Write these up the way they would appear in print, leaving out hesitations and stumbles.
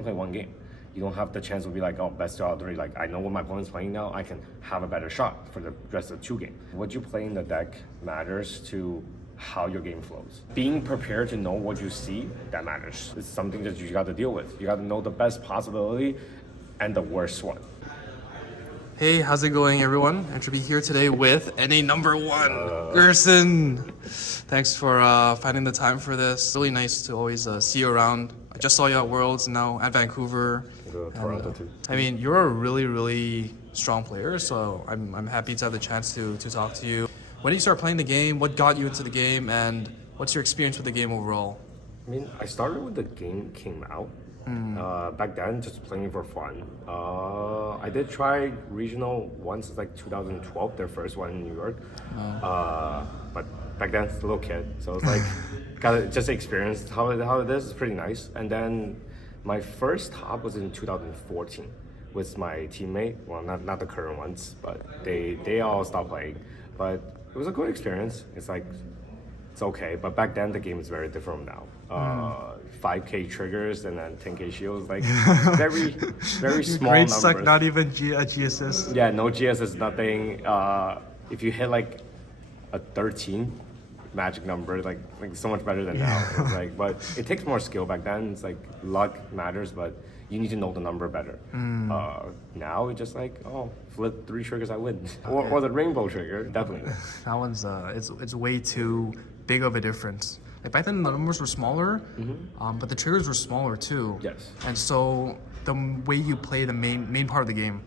only play one game. You don't have the chance to be like, oh, best 2 out of 3. Like, I know what my opponent's playing now. I can have a better shot for the rest of the 2 games. What you play in the deck matters to how your game flows. Being prepared to know what you see, that matters. It's something that you got to deal with. You got to know the best possibility and the worst one. Hey, how's it going, everyone? I should be here today with NA number 1, Grierson. Thanks for finding the time for this. Really nice to always see you around. I just saw you at Worlds, now at Vancouver. Toronto too. I mean, you're a really, really strong player, so I'm happy to have the chance to talk to you. When did you start playing the game? What got you into the game? And what's your experience with the game overall? I mean, I started when the game came out. Back then, just playing for fun. I did try regional once, like 2012, their first one in New York. But back then, it's a little kid, so it's like gotta just experience how it is. It's pretty nice. And then my first top was in 2014 with my teammate. Well, not the current ones, but they all stopped playing. But it was a good experience. It's like it's okay, but back then the game is very different from now. 5K triggers and then 10K shields, like very small Great numbers. suck, not even a G assist. Yeah, no GS is nothing. If you hit like a 13 magic number, like so much better than now. It's like, but it takes more skill. Back then, it's like luck matters, but you need to know the number better. Now it's just like, oh, flip 3 triggers, I win, or the rainbow trigger, definitely. That one's it's way too big of a difference. Like back then the numbers were smaller, but the triggers were smaller too. Yes. And so the way you play the main part of the game,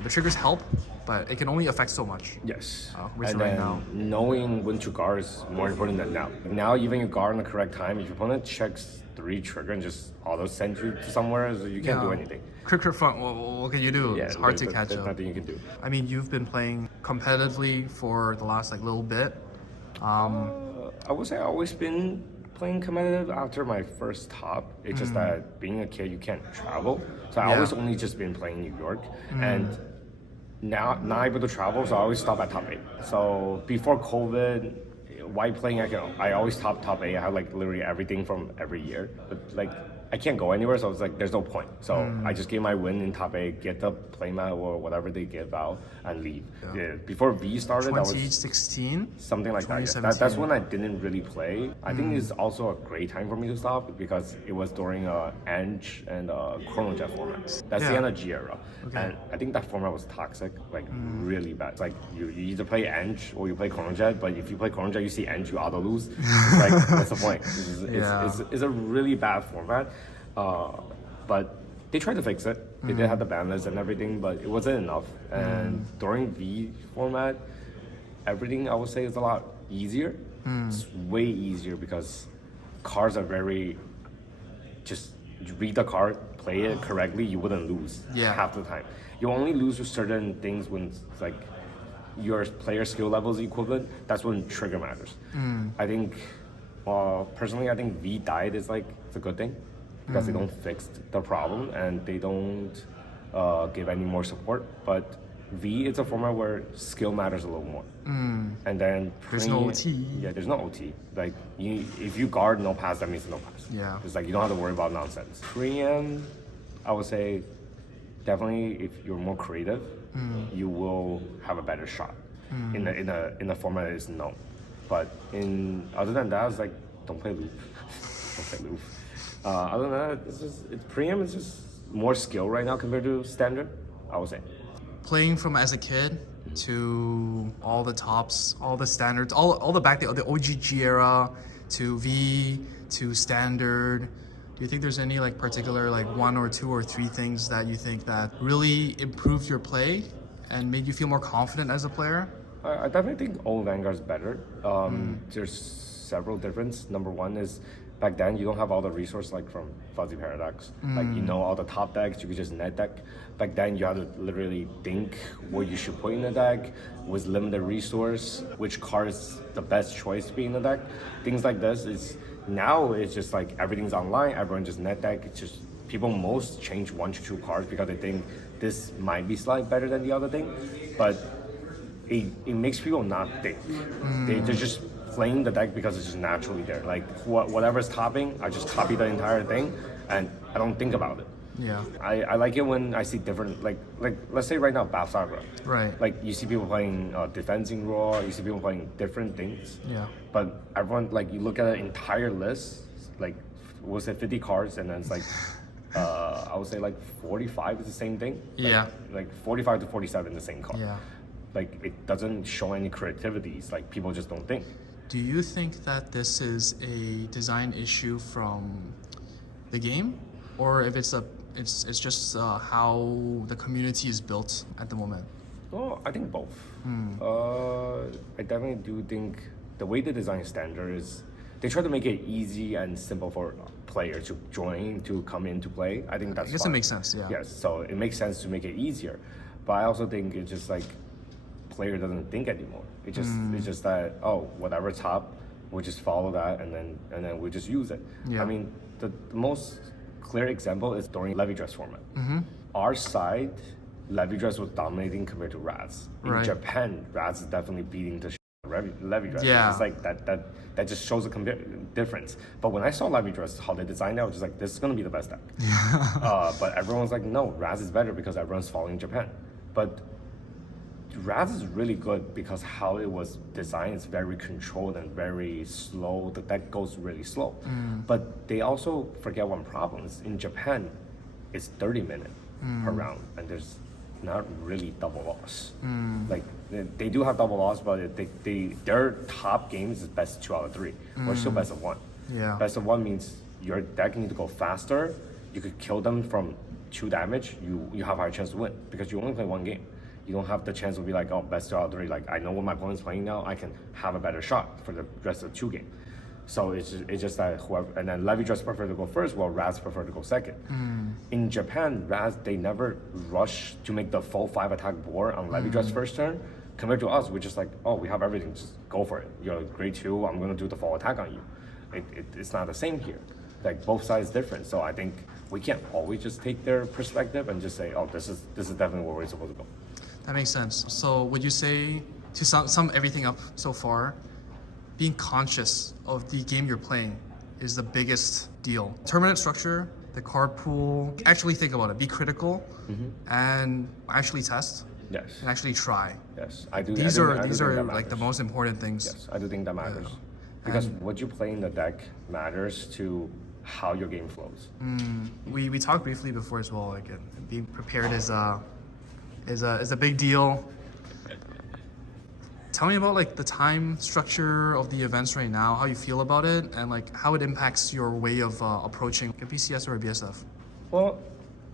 the triggers help, but it can only affect so much. Yes. Which And right then now. knowing when to guard is more important than now. Now, even you guard in the correct time, if your opponent checks 3 trigger and just auto send you to somewhere, so you can't do anything. Crit front, what can you do? Yeah, It's hard to there's catch up. nothing you can do. I mean, you've been playing competitively for the last like little bit. I would say I've always been playing competitive after my first top. It's just that being a kid, you can't travel. So I always only just been playing New York. And now not able to travel, so I always stop at top 8. So before COVID, while playing, I always top 8. I have like literally everything from every year. But like I can't go anywhere, so it's like there's no point. So I just get my win in top 8, get the playmat or whatever they give out, and leave. Yeah. Before V started, that was 2016? something like that. Yeah. That's when I didn't really play. I think it's also a great time for me to stop because it was during Eng and Chrono Jet formats. That's the end of G era. And I think that format was toxic, like really bad. It's like you either play Eng or you play Chrono Jet, but if you play Chrono Jet, you see Eng, you auto lose. It's like, what's the point? It's a really bad format. But they tried to fix it. They did have the ban list and everything, but it wasn't enough. And during V format, everything I would say is a lot easier. It's way easier because cards are very just you read the card, play it correctly, you wouldn't lose half the time. You only lose with certain things when it's like your player skill level is equivalent. That's when trigger matters. I think, personally, I think V died is like it's a good thing. Because they don't fix the problem and they don't give any more support. But V, it's a format where skill matters a little more. And then there's no OT. Yeah, there's no OT. Like if you guard no pass, that means no pass. Yeah. It's like you don't have to worry about nonsense. Pre-am, I would say definitely if you're more creative, you will have a better shot. In the format that is known. But other than that, it's like don't play loop. Don't play loop. Other than that, it's pre-am is just more skill right now compared to standard, I would say. Playing from as a kid to all the tops, all the standards, all the OGG era to V to standard. Do you think there's any like particular like 1 or 2 or 3 things that you think that really improved your play and made you feel more confident as a player? I definitely think all Vanguard's better. There's several differences. Number one is back then you don't have all the resources like from Fuzzy Paradox. Like you know all the top decks, you could just net deck. Back then you had to literally think what you should put in the deck with limited resource, which card is the best choice to be in the deck. Things like this is now it's just like everything's online, everyone just net deck. It's just people most change 1 to 2 cards because they think this might be slightly better than the other thing. But it makes people not think. They're just playing the deck because it's just naturally there. Like whatever's topping, I just copy the entire thing. and I don't think about it. Yeah. I like it when I see different, like let's say right now, Balsagra. Right. Like you see people playing defending role, you see people playing different things. Yeah. But everyone, like you look at an entire list, like we'll say 50 cards, and then it's like, I would say like 45 is the same thing. Yeah. Like 45 to 47 the same card. Yeah. Like it doesn't show any creativities. Like people just don't think. Do you think that this is a design issue from the game, or if it's just how the community is built at the moment? Oh, I think both. I definitely do think the way they design standard is they try to make it easy and simple for players to join, to come in to play. I think that's I guess fine. it makes sense, yeah. Yes, so it makes sense to make it easier. But I also think it's just like player doesn't think anymore. It's just that, oh, whatever top, we just follow that and then we just use it. Yeah. I mean, the most clear example is during Levy Dress format. Our side, Levy Dress was dominating compared to Raz. In Right. Japan, Raz is definitely beating the Levy Dress. Yeah. It's like that just shows a difference. But when I saw Levy Dress, how they designed it, I was just like, this is gonna be the best deck. But everyone's like, no, Raz is better because everyone's following Japan. But Raz is really good because how it was designed is very controlled and very slow. The deck goes really slow. But they also forget one problem is in Japan, it's 30 minutes per round, and there's not really double loss. Like they do have double loss, but their top games is best 2 out of 3. We're still best of 1. Yeah. Best of 1 means your deck need to go faster. You could kill them from 2 damage. You have a higher chance to win because you only play 1 game. You don't have the chance to be like, oh, best 2 out of 3. Like I know what my opponent's playing now. I can have a better shot for the rest of the 2 game. So it's just that whoever, and then Levy Dress prefer to go first, while Raz prefer to go second. In Japan, Raz, they never rush to make the full 5 attack board on Levy Dress first turn. Compared to us, we're just like, oh, we have everything, just go for it. You're grade 2, I'm gonna do the full attack on you. It's not the same here. Like both sides different. So I think we can't always just take their perspective and just say, oh, this is definitely where we're supposed to go. That makes sense. So would you say, to sum everything up so far, being conscious of the game you're playing is the biggest deal? Tournament structure, the card pool, actually think about it, be critical, and actually test, Yes. and actually try. Yes. I do. These I are think that like the matters. most important things. Yes, I do think that matters. Because what you play in the deck matters to how your game flows. We talked briefly before as well. Like being prepared is a big deal. Tell me about like the time structure of the events right now, how you feel about it, and like how it impacts your way of approaching a PCS or a BSF. Well,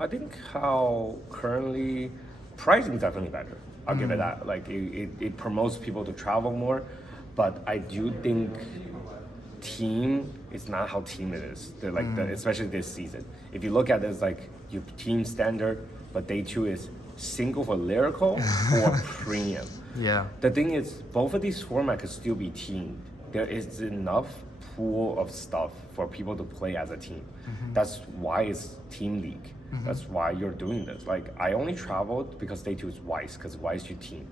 I think how currently pricing is definitely better. I'll give it that. Like it promotes people to travel more, but I do think team is not how team it is. They're like especially this season. If you look at it, it's like you team standard, but day 2 is single for lyrical or premium. Yeah. The thing is, both of these formats could still be teamed. There is enough pool of stuff for people to play as a team. That's why it's team league. That's why you're doing this. Like I only traveled because day 2 is Weiss, because Weiss you team.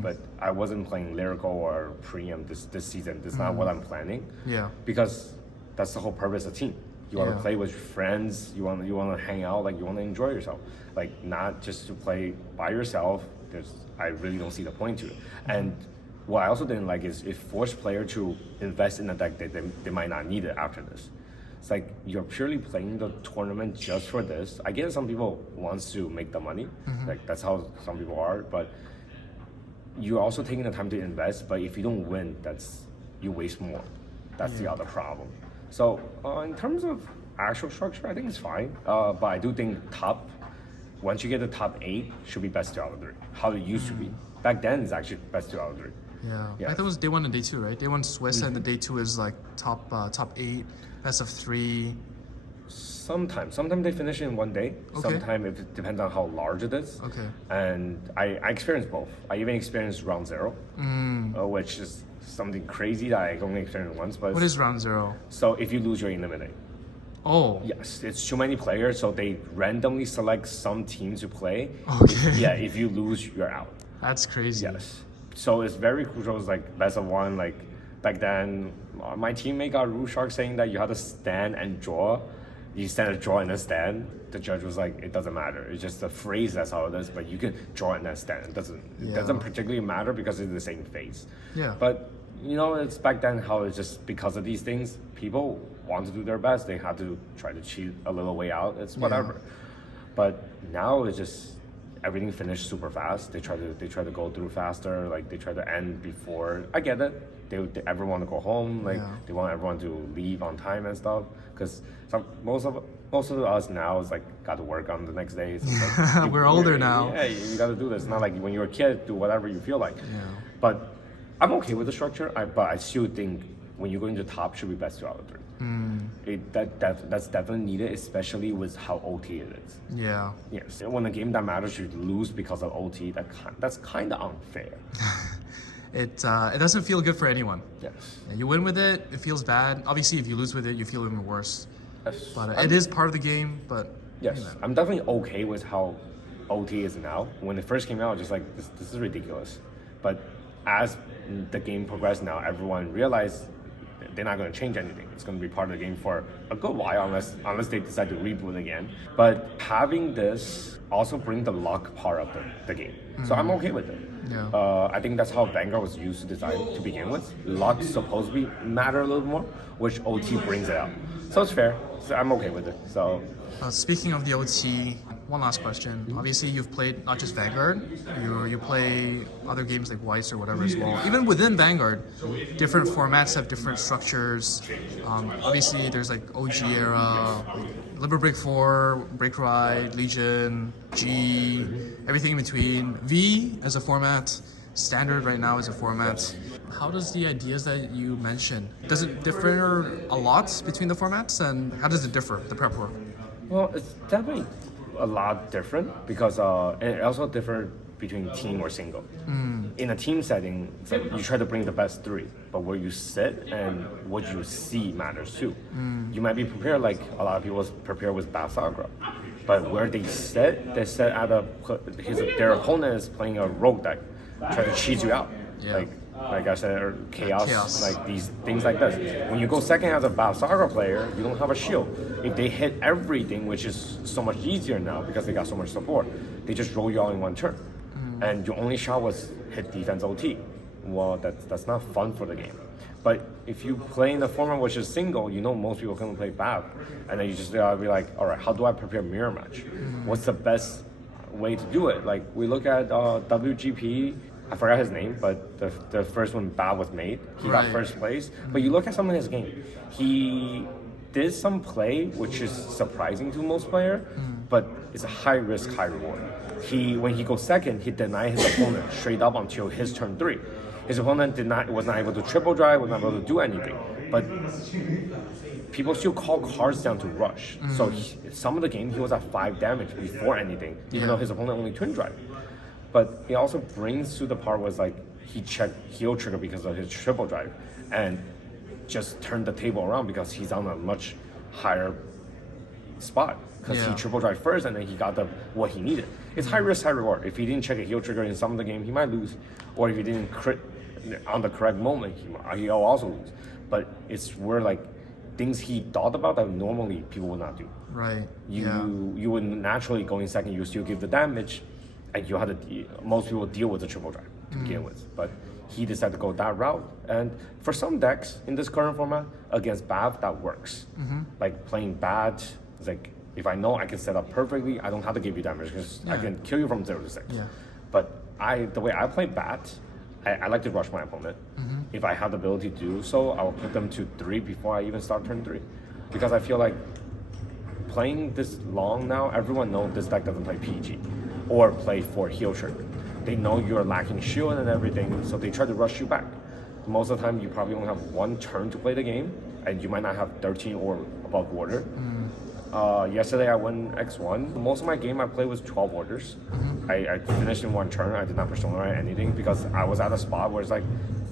But I wasn't playing lyrical or premium this season. This is not what I'm planning. Yeah. Because that's the whole purpose of team. You want to play with friends. You want to hang out. Like you want to enjoy yourself. Like not just to play by yourself. I really don't see the point to it. And what I also didn't like is it forced player to invest in a deck that they might not need it after this. It's like you're purely playing the tournament just for this. I guess some people wants to make the money. Like that's how some people are. But you're also taking the time to invest. But if you don't win, you waste more. That's the other problem. So in terms of actual structure, I think it's fine. But I do think once you get the top 8, should be best 2 out of 3. How it used to be. Back then, it's actually best 2 out of 3. Yeah. Yeah. I thought it was day 1 and day 2, right? Day 1 Swiss and the day 2 is like top 8, best of 3. Sometimes they finish in one day. Okay. Sometimes it depends on how large it is. Okay. And I experienced both. I even experienced round 0, which is something crazy that I only experienced once. But What is round 0? so if you lose, you're eliminated. Oh. Yes, it's too many players, so they randomly select some teams to play. Okay. If you lose, you're out. That's crazy. Yes. So it's very crucial. It's like best of 1. Like back then, my teammate got Rule Shark saying that you had to stand and draw you stand a draw in a stand, the judge was like, it doesn't matter. It's just a phrase, that's how it is, but you can draw in that stand. It doesn't particularly matter because it's the same phase. Yeah. But, you know, it's back then how it's just because of these things, people want to do their best. They have to try to cheat a little way out. It's whatever. But now it's just everything finished super fast. They try to go through faster. Like they try to end before. I get it. They everyone want to go home. Like they want everyone to leave on time and stuff. Because most of us now is like got to work on the next day. So like, we're older now. Yeah, you got to do this. It's not like when you're a kid, do whatever you feel like. Yeah. But I'm okay with the structure. But I still think when you go into top, should be best 2 out of 3. That's definitely needed, especially with how OT it is. Yeah. Yes. When a game that matters you lose because of OT, that's kind of unfair. It doesn't feel good for anyone. Yes. You win with it, it feels bad. Obviously, if you lose with it, you feel even worse. Yes. But it is part of the game. But yes, you know. I'm definitely okay with how OT is now. When it first came out, I was just like, this is ridiculous. But as the game progressed now, everyone realized they're not going to change anything. It's going to be part of the game for a good while, unless they decide to reboot again. But having this also brings the luck part of the game. So I'm okay with it. Yeah. I think that's how Vanguard was used to design to begin with. Luck supposed to be matter a little more, which OT brings it out. So it's fair. So I'm okay with it. So speaking of the OT, one last question. Obviously, you've played not just Vanguard, you play other games like Weiss or whatever as well. Even within Vanguard, different formats have different structures. Obviously, there's like OG era, like Liber Break 4, Break Ride, Legion, G, everything in between. V as a format, Standard right now as a format. How does the ideas that you mentioned, does it differ a lot between the formats, and how does it differ, the prep work? well, it's definitely a lot different because and it also differs between team or single. In a team setting, it's like you try to bring the best 3, but where you sit and what you see matters too. You might be prepared like a lot of people prepare with Basagra, but where they sit at their opponent is playing a rogue deck, trying to cheat you out. Yeah. Like I said, or chaos, like these things like this. When you go second as a Balsaga player, you don't have a shield. If they hit everything, which is so much easier now because they got so much support, they just roll you out in one turn. And your only shot was hit defense OT. Well, that's not fun for the game. But if you play in the format which is single, you know most people can play BAV. And then you just gotta be like, all right, how do I prepare mirror match? What's the best way to do it? Like we look at WGP, I forgot his name, but the first one BAV was made, he got first place. But you look at some of his game, he did some play which is surprising to most players, but it's a high risk, high reward. When he goes second, he denied his opponent straight up until his turn 3. His opponent was not able to triple drive, was not able to do anything. But people still call cards down to rush. So some of the game he was at 5 damage before anything, even though his opponent only twin drive. But it also brings to the part was like he checked heal trigger because of his triple drive and just turned the table around because he's on a much higher spot because he triple drive first and then he got what he needed. It's high risk, high reward. If he didn't check a heal trigger in some of the game, he might lose. Or if he didn't crit on the correct moment, he'll also lose. But it's where like things he thought about that normally people would not do. Right. You would naturally go in second, you still give the damage, and you have to. Most people deal with the triple drive to begin with, but he decided to go that route. And for some decks in this current format against BAV, that works. Like playing bad, it's like if I know I can set up perfectly, I don't have to give you damage because I can kill you from 0 to 6. Yeah. But the way I play bat, I like to rush my opponent. If I have the ability to do so, I will put them to 3 before I even start turn 3, because I feel like playing this long now, everyone knows this deck doesn't play PG or play for heal trigger. They know you're lacking shield and everything, so they try to rush you back. Most of the time, you probably only have 1 turn to play the game, and you might not have 13 or above order. Yesterday I won X1. Most of my game I played was 12 orders. I finished in 1 turn. I did not personalize anything because I was at a spot where it's like,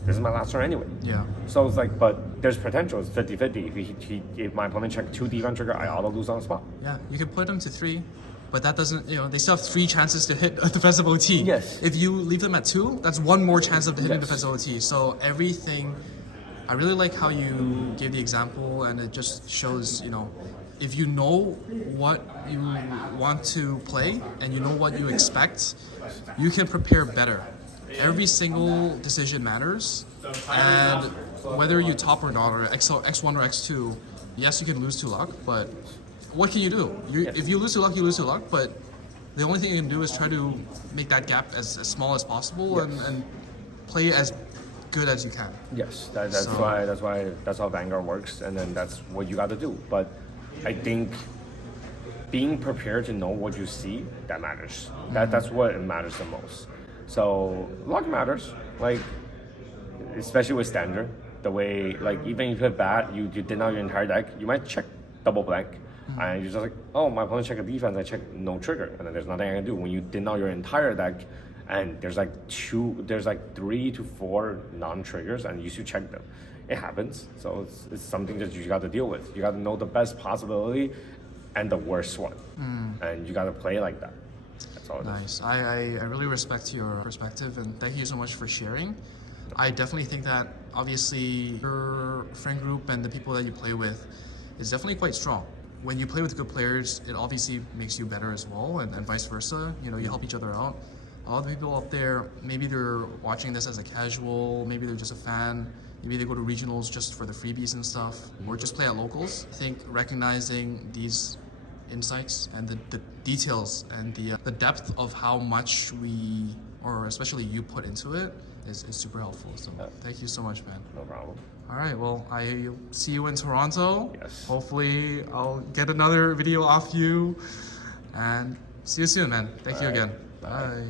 this is my last turn anyway. Yeah. So it's like, but there's potential. It's 50-50. If my opponent check 2 defense trigger, I auto lose on the spot. Yeah, you can put them to 3, but that doesn't, they still have 3 chances to hit a defensive OT. Yes. If you leave them at 2, that's 1 more chance of hitting Yes. defensive OT. So everything, I really like how you gave the example, and it just shows, if you know what you want to play and you know what you expect, you can prepare better. Every single decision matters, and whether you top or not, or X1 or X2, yes, you can lose to luck, but what can you do? If you lose to luck, you lose to luck, but the only thing you can do is try to make that gap as small as possible and play as good as you can. Yes, that's how Vanguard works, and then that's what you got to do. But I think being prepared to know what you see, that matters. That's what matters the most. So luck matters, like especially with standard. The way, like, even if you hit bad, you did out your entire deck, you might check double blank, and you're just like, oh, my opponent checked a defense, I check no trigger, and then there's nothing I can do. When you did out your entire deck, and there's like 3 to 4 non-triggers, and you should check them. It happens, so it's something that you got to deal with. You got to know the best possibility and the worst one, and you got to play like that. That's all it is. Nice. I really respect your perspective, and thank you so much for sharing. I definitely think that obviously your friend group and the people that you play with is definitely quite strong. When you play with good players, it obviously makes you better as well, and vice versa. You know, you help each other out. A lot of people out there, maybe they're watching this as a casual, maybe they're just a fan, maybe they go to regionals just for the freebies and stuff, or just play at locals. I think recognizing these insights and the details and the depth of how much we, or especially you, put into it is super helpful. So thank you so much, man. No problem. All right, well, I'll see you in Toronto. Yes. Hopefully I'll get another video off you, and see you soon, man. Thank you again. Bye.